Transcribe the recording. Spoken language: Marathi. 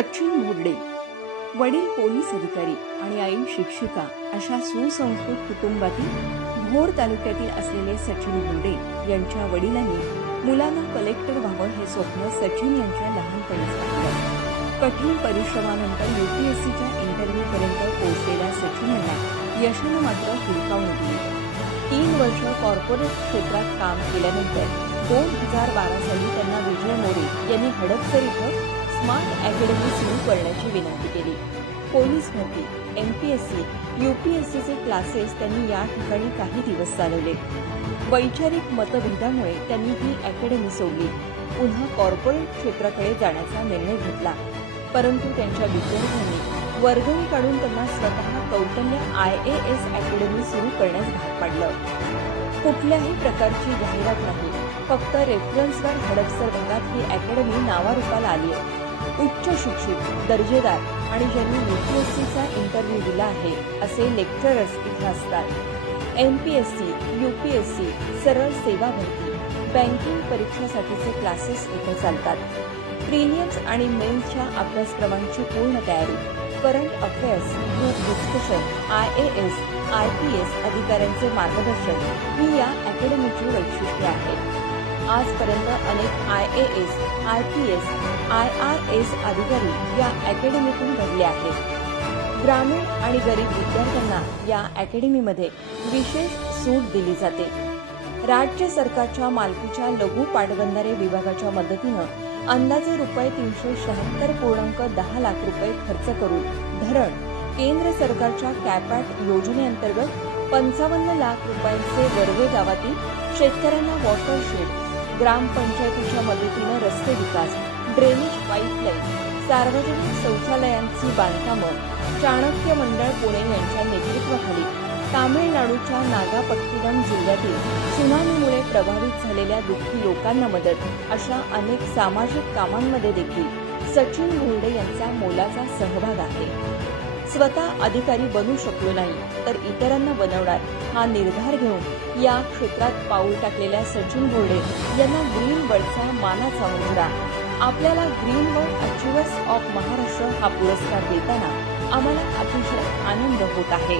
सचिन भोरडे वडील पोलीस अधिकारी आणि आई शिक्षिका अशा सुसंस्कृत कुटुंबातील भोर तालुक्यातील असलेले सचिन भोरडे यांच्या वडिलांनी मुलांना कलेक्टर व्हावं हे स्वप्न सचिन यांच्या लहानपणीच पाहिलं। कठीण परिश्रमानंतर यूपीएससीच्या इंटरव्ह्यू पर्यंत पोहोचलेल्या सचिन यांना यशानं मात्र हुलकावणी दिली। 3 वर्ष कॉर्पोरेट क्षेत्रात काम केल्यानंतर 2012 साली त्यांना विजय मोरे यांनी हडपसर इथं स्मार्ट अकॅडमी सुरू करण्याची विनंती केली। पोलीस भरती, एमपीएससी, यूपीएससीचे क्लासेस त्यांनी या ठिकाणी काही दिवस चालवले। वैचारिक मतभेदामुळे त्यांनी ही अकॅडमी सोडली, पुन्हा कॉर्पोरेट क्षेत्राकडे जाण्याचा निर्णय घेतला। परंतु त्यांच्या विद्यार्थ्यांनी वर्गणी काढून त्यांना स्वतः कौटल्य IAS अकॅडमी सुरू करण्यास भाग पाडलं। कुठल्याही प्रकारची जाहिरात नाही, फक्त रेफरन्सवर हडपसर भागात ही अकॅडमी नावारूपाला आली आहे। उच्च शिक्षित, दर्जेदार आणि ज्यांनी यूपीएससीचा इंटरव्ह्यू दिला आहे असे लेक्चरर्स इथे असतात। एमपीएससी, यूपीएससी, सरळ सेवा भरती, बँकिंग परीक्षेसाठीचे क्लासेस इथे चालतात। प्रिलिम्स आणि मेन्सच्या अभ्यासक्रमांची पूर्ण तयारी, current affairs, group discussion, IAS, IPS अधिकाऱ्यांचे मार्गदर्शन ही या अकॅडमीची वैशिष्ट्ये आहेत। आजपर्यंत अनेक IAS, IPS, IRS अधिकारी या अकॅडमीतून घडले आहेत। ग्रामीण आणि गरीब विद्यार्थ्यांना या अकॅडमीमध्ये विशेष सूट दिली जाते। राज्य सरकारच्या मालकीच्या लघु पाटबंधारे विभागाच्या मदतीनं अंदाजे ₹376.10 लाख खर्च करून धरण, केंद्र सरकारच्या कॅपॅट योजनेअंतर्गत 55 लाख रुपयांचे वरवे गावातील शेतकऱ्यांना वॉटरशेड, ग्रामपंचायतीच्या मदतीनं रस्ते विकास, ड्रेनेज पाईपलाईन, सार्वजनिक शौचालयांची बांधकामं, चाणक्य मंडळ पुणे यांच्या नेतृत्वाखाली तामिळनाडूच्या नागापट्टिनम जिल्ह्यातील सुनामीमुळे प्रभावित झालेल्या दुःखी लोकांना मदत अशा अनेक सामाजिक कामांमध्ये देखील सचिन भोरडे यांचा मोलाचा सहभाग आहे। स्वतः अधिकारी बनू शकलो नाही तर इतरांना बनवणार हा निर्धार घेऊन या क्षेत्रात पाऊल टाकलेल्या सचिन भोरडे यांना ग्रीन बर्डचा मानाचा मुजरा। आपल्याला green bird achievers of Maharashtra हा पुरस्कार देताना आम्हाला अतिशय आनंद होत आहे।